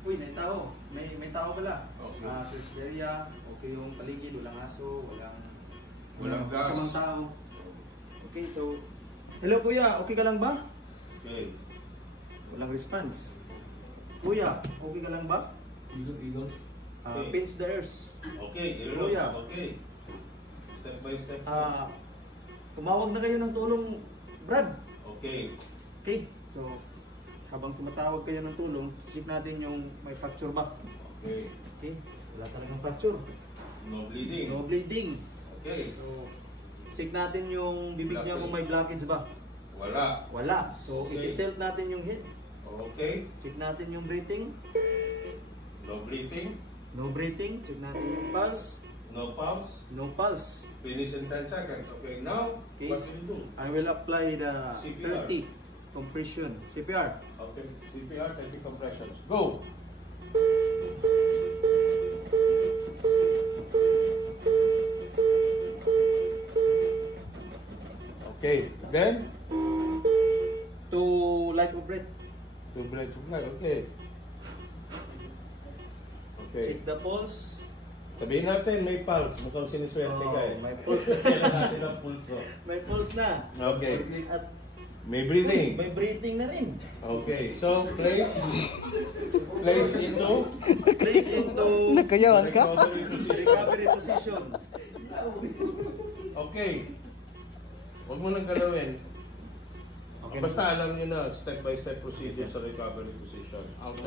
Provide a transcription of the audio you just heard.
Uy, may tao. May tao pala. Okay. Search area, okay yung paligid, walang aso, Walang gas. kasamang tao. Okay, so hello kuya, okay ka lang ba? Okay. Walang response. Kuya, okay ka lang ba? Eagles. Okay. Pinch the ears. Okay, Kuya. okay. Step by step. Tumawag na kayo ng tulong, Brad. Okay. Okay, so habang tumatawag kayo ng tulong, check natin yung may fracture ba. Okay. Okay, wala talagang fracture. No bleeding. No bleeding. Okay. So, check natin yung bibig niya kung may blockage ba. Wala. Wala. So, Okay. i-tilt natin yung head. Okay. Check natin yung breathing. No breathing. No breathing. Check natin yung pulse. No pulse. No pulse. Finish in 10 seconds. Okay, now, Okay. what will you do? I will apply the CPR. 30 compression. CPR. Okay, CPR, 30 compressions. Go! Okay, then? To life of breath. Two breaths of life, okay. Okay. Check the pulse. Sabihin natin, may pulse. Mukhang siniswerte ka eh. May pulse. Kailan natin ang pulso. May pulse na. Okay. At May breathing. may breathing na rin. Okay, so place into Place into Nagkayawan ka? recovery position. Okay. Huwag mo nang galawin. Okay. Basta alam niyo na step by step procedure sa recovery position. After